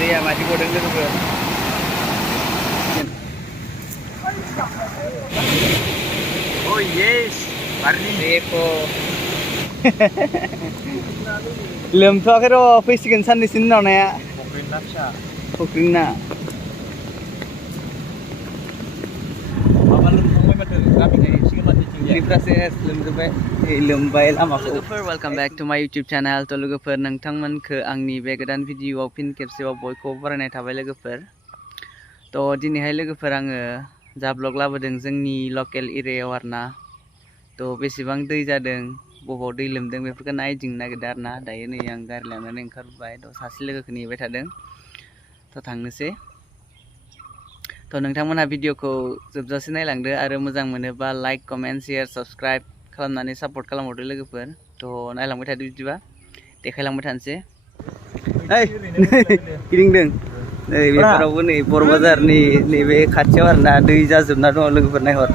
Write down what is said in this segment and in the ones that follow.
दैया मादि गदों लोगोफोर Oh yes, Barney. दैखौ लोमथ'वाखै र' फैसिगोन साननैसोनि उनाव नाया Pokoknya nafsa. फुख्रिनि ना Mama lu ngomong macam kami kayak sih mati tinggi. निफ्रायसो लोमजोब्बाय लोमबाय लामाखौ लोगोफोर वेलकाम बैक टू माय यूट्यूब चैनल तो लोगोफोर नोंथांमोनखौ आंनि बे गोदान भिडिअआव फिन खेबसेबाव बयखौबो बरायनाय थाबाय लोगोफोर तो दिनैहाय लोगोफोर आङो जा ब्लग लाबोदों जोंनि लकेल एरियायाव आरोना तो बेसेबां दै जादों बबाव दै लोमदों बेफोरखौ नायदिंनो नागिरदों आरोना दायो नै आं गारि लानानै ओंखारबाय तो सासे लोगोखौ नेबाय थादों तो थांनोसै तो नोंथांमोनहा भिडिअखौ जोबजासे नायलांदो आरो मोजां मोनोबा लाइक कमेन्ट शेयार सब्सक्राइब खालामनानै सापर्ट खालामहरदो लोगोफोर तो नायलांबाय थादो बिदिबा देखायलांबाय थानोसै ओइ गिदिंदों नै बेफोरावबो नै बर' बाजारनि नैबे खाथियाव आरोना दै जाजोबना दङ लोगोफोर नायहर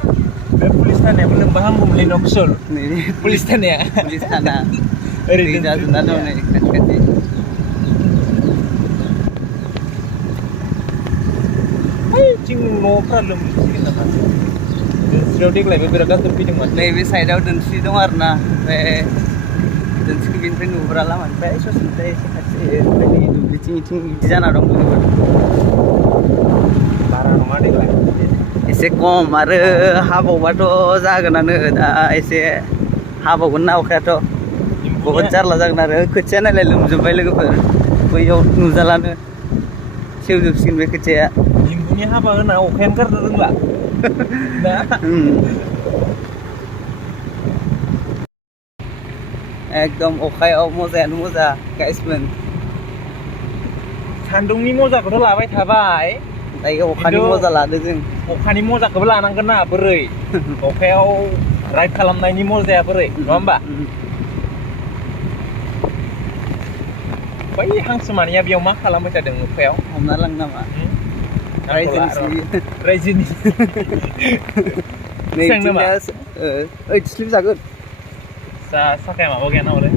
बे पुलिस थानायाबो लोमबाहांगौमोनलै नक्सल नै पुलिस थानाया पुलिस थाना ओरै दै जाजोबना दं नै खाथि खाथि जों न'फ्रा लोमजोबसिगोन नामा दोनस्रियाव देग्लायबो बिराद गाज्रि फैदोंमोन नैबे साइडआव दोनस्रि दं आरोना ओमफ्राय दोनस्रिखौ बेनिफ्राय नुहुरा लामानिफ्राय ससेनिफ्राय एसे खाथि जायो ओमफ्राय नै दुब्लिथिं इथिं बिदि जाना दं लोगोफोर बारा नङा देग्लाय एसे खम आरो हाबावबाथ' जागोनानो दा एसे हाबावगोन ना अखायाथ' बहुद जारला जागोन आरो खोथिया नायलाय लोमजोब्बाय लोगोफोर बैयाव नुजालानो सेवजोबसिगोन बे खोथियाया दिंगुनि हाबा होना अखायानो गारनो रोंला ना एकदम अखायाव मजायानो मजा गाइसमोन सान्दुंनि मजाखौथ' लाबाय थाबाय दायो अखानि मजा लादो जों अखानि मजाखौबो लानांगोन ना बोरै अखायाव राइड खालामनायनि मजाया बोरै नङा होमबा बै हांसो मानैया बेयाव मा खालामबाय थादों अखायाव हमना लां नामा रायजोनि नै ओइ स्लिप जागोन साखाया माबा गैया ना हले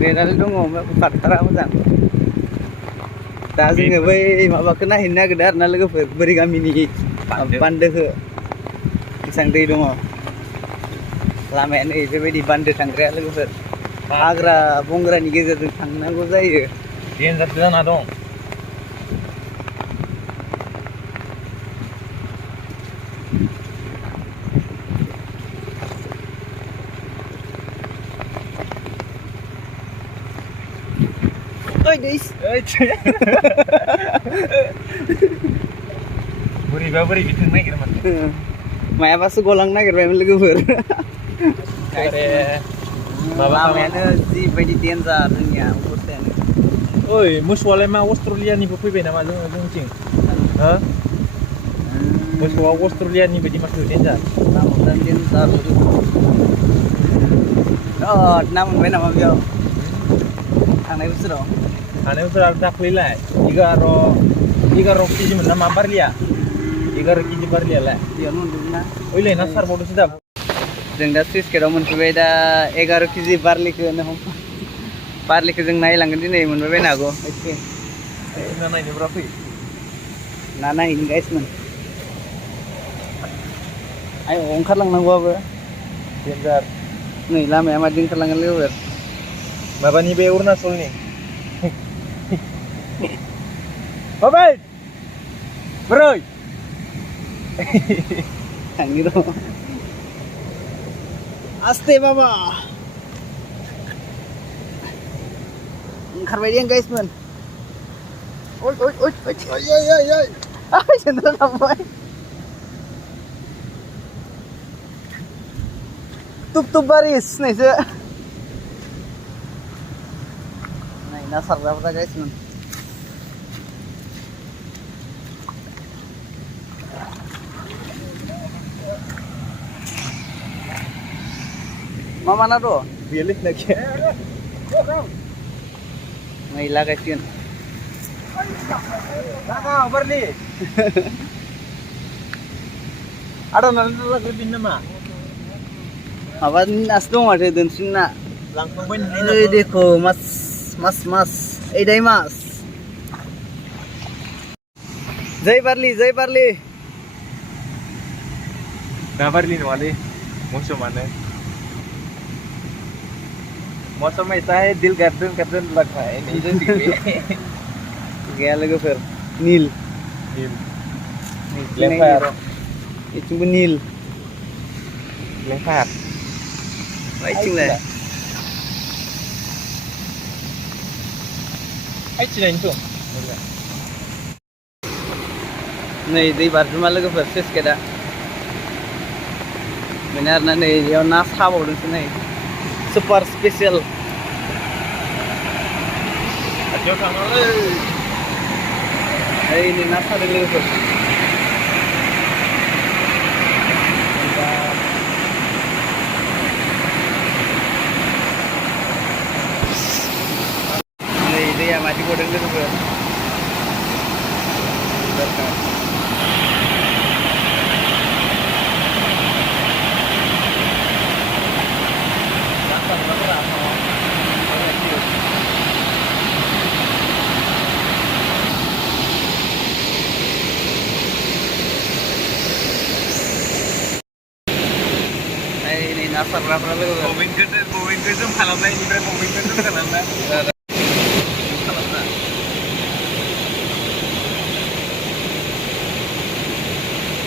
बेनालाय दङ ओमफ्राय खारथारा मोजां दा जोङो बै माबाखौ नायहैनो नागिरदों आरोना लोगोफोर बोरै गामिनि बान्दोखौ बेसेबां दै दङ लामाया नै बेबायदि बान्दो थांग्राया लोगोफोर हाग्रा बंग्रानि गेजेरजों थांनांगौ जायो देन्जारसो जाना दं ओइ दैस बोरैबा बोरै बिथों नागिरो माथो मायाबासो गलांनो नागिरबायमोन लोगोफोर लामायानो जिबायदि देन्जार जोंनिया अबस्थायानो ओइ मोसौआलाय मा अस्ट्रेलियानिबो फैबाय नामा जोंथिं हो मोसौआ अस्ट्रेलियानि बायदि माथो देन्जार लामाफ्रानो देन्जार ना मोनबाय नामा बेयाव थांनाय बोसोराव दाख्लैलाय 11 केजिमोन ना मा बारलिया 11 केजि बारलियालाय बेयावनो मोनदोंमोन ना ओइलाय ना सारबावदोंसो दा जों दा सुइस गेटआव मोनफैबाय दा 11 केजि बारलिखौ जों नायलांगोन दिनै मोनबाय बायनो हागौ एसे ना नायनोब्रा फै ना नायहैनो गाइसमोन आय ओंखारलांनांगौआबो देन्जार नै लामाया मादि ओंखारलांगोन लोगोफोर माबानि बे अरुणाचलनि बाबाय बोरै थांनि र' आस्ते बाबा ओंखारबाय दे गाइसमोन ओइ सेन्देल लांबाय तुब बारिस होननायसो नाय ना सारग्राफ्रा गाइसमोन मा ना दं बेलै नाखिया नै लागायसिगोन बारलि आदानानै लाग्रोबिन नामा माबानि नासो दं माथो दोनस्रिनि ना लांखांबाय ओइ देखो मास एदाय मास जय बारलि जय बारलि दा बारलि नङालै मौसुमानो मौसम ऐसा है दिल गर्दन गर्दन लग रहा है नहीं गैया लोगोफोर नील लेफार इथिंबो नील लेफार इथिंलाय ai cinain tuh नै दै बाज्रुमा लोगोफोर स्लुइस गेटआ बेनो आरोना नै बेयाव ना साबावदोंसो नै सुपार स्पेसियेल खाथियाव थांनानै ओइ नै ना सादों लोगोफोर नै दैया मादि गदों लोगोफोर ini nasar berapa lalu? Bowing ke zoom खालामनाय निफ्राय bowing ke zoom खालामनाय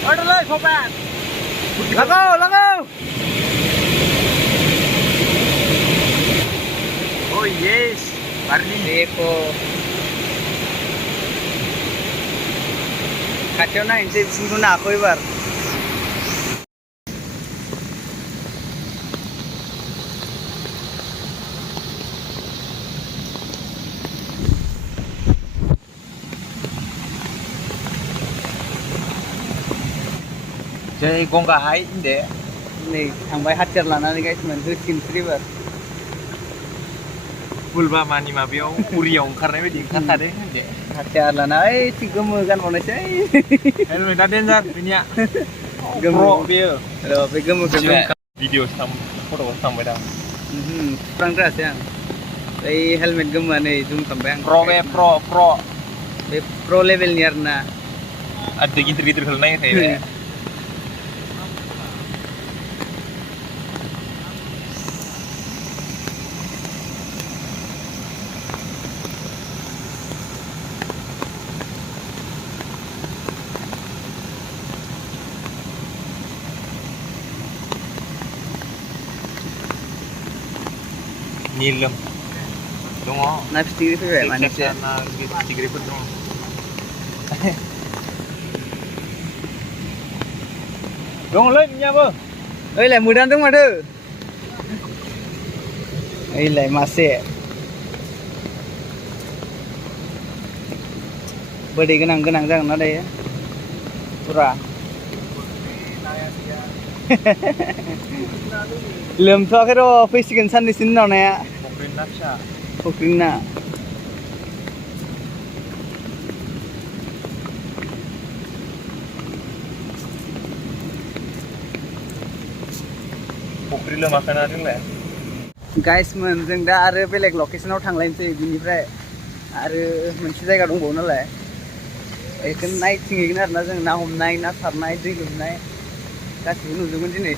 Orderเลยพบกัน Langau Oh yes Barli Eko खाथियाव नायनोसै बिसोरखौ नाखौ एबार Jai gongga hai inde नै थांबाय हाथियार लानानै गाइसमोन होसिगोनसै एबार पुलबामानि माबायाव उरियाव ओंखारनाय बायदि ओंखारखादों inde हाथियार लाना ओइ थिग गोमो गानबावनायसै हेलमेटआ डेन्जार बेनिया गोमो बेयो र' बे गोमोखौ जों भिडिअ'सो फट'आवसो थांबाय दा सुफ्रांद्रासै आं ओइ हेलमेट गोमोआ नै जुम खालामबाय आं प्र बे प्र लेभेलनि आरोना आरो गिदिर गिदिरखौ नायखायो Nilem dong ना फिथिख्रि फैबाय मानैसो ना फिथिख्रिफोर दं दङलै नोंनियाबो ओइलाय मोदान दं माथो ओइलाय मासे बोदै गोनां जागोन ना दायो फुरा लोमथ'वाखै र' फैसिगोन साननैसोनि उनाव नाया फख्रिनि ना फिसा फख्रिनि ना फख्रि लोमाखैना जोंलाय गाइसमोन जों दा आरो बेलेग लकेसनाव थांलायनोसै बिनिफ्राय आरो मोनसे जायगा दंबावो नालाय बेखौ नायथिंहैगोन आरोना जों ना हमनाय ना सारनाय दै लोमनाय गासिबो नुजोबगोन दिनै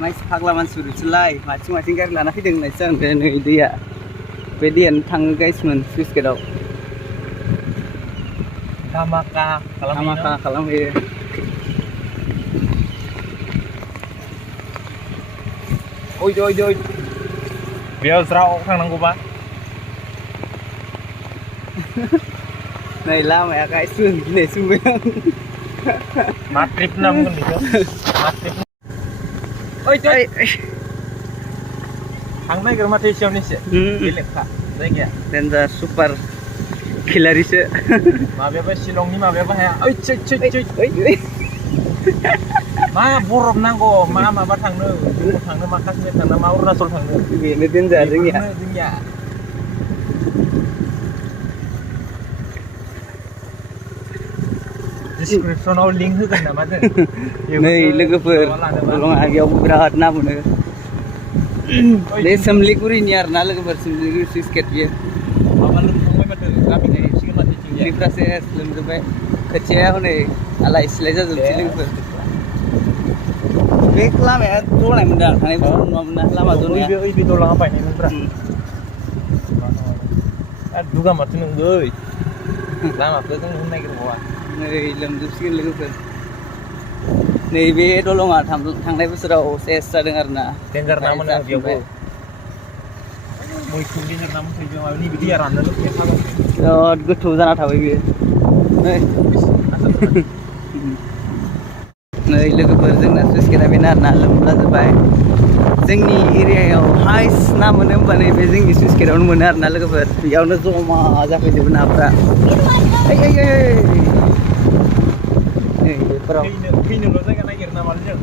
मानसि फाग्ला मानसिफोरसोलाय माथिं गारि लाना फैदों होननायसो आं नै दैया बे दैयानो थाङो गाइसमोन स्लुइस गेटआव धामाका खालामहैयो ओइ बेयाव ज्राव थांनांगौबा नै लामाया गाइसमोन गिनाय सुबाय आं मा ट्रिप होनना बुंगोन बेखौ मा ट्रिप ओइ थांनो नागिर माथो एसेयावनो एसे बेलेगखा जायगाया डेन्जार सुपार खिलारिसो माबायाबो शिलंनि माबायाबो हाया ओइ मा बरफ नांगौ मा माबा थांनो जम्मु थांनो मा काश्मीर थांनो मा अरुणाचल थांनो बेनो डेन्जार जोंनिया डिसक्रिपसनाव लिंक होगोन नामा जों नै लोगोफोर दलङा बेयावबो बिराद ना मोनो बे सोमलिगुरिनि आरोना लोगोफोर सोमलिगुरि सुइस गेट बियो माबा लोमखांबाय माथो गामि गायसिगोन माथो जोंनिया दुब्लिफ्रासो लोमजोब्बाय खोथियाया हनै आलाय सिलाय जाजोबसै लोगोफोर बे लामाया दलाय मोनदां थांनाय बोसोराव नुवामोन ना लामा दलाया ओइ बे दलाङा बायनायमोनब्रा दुगा माथो नोंगै लामाखौ जों होनो नागिरबावा नै लोमजोबसिगोन लोगोफोर नैबे दलङा थांनाय बोसोराव सेस जादों आरोना डेन्जार ना मोनो बेयावबो मैखुन डेन्जार ना मोनफैदों माबा नैबे दैया राननो लोगोसे फागोन बिराद गोथौ जाना थाबाय बियो नै लोगोफोर जोंना सुइस गेटआ बेनो आरोना लोमलाजोब्बाय जोंनि एरियायाव हाइस्ट ना मोनो होमबा नैबे जोंनि सुइस गेटआवनो मोनो आरोना लोगोफोर बेयावनो जमा जाफैजोबो नाफ्रा नै बेफोराव फैनोल' जायगा नागिरो नामालै जों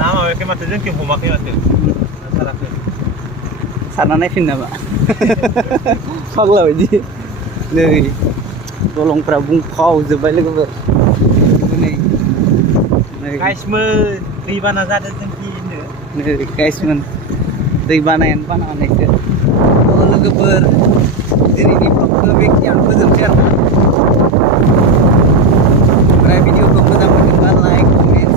ना माबायाखै माथो जोंथिं हमाखै माथो साराखै सारना नायफिन नामा फाग्ला बायदि नै दलंफ्रा बुंखावजोब्बाय लोगोफोर नै गाइसमोन दैबाना जादों जोंथिं नै गाइसमोन दै बानायानो बाना होननायसो लोगोफोर दिनैनि ब्लगखौ बेखिनियावनो फोजोबसै आरोना ओमफ्राय भिडिअखौ मोजां मोनोब्ला लाइक कमेन्ट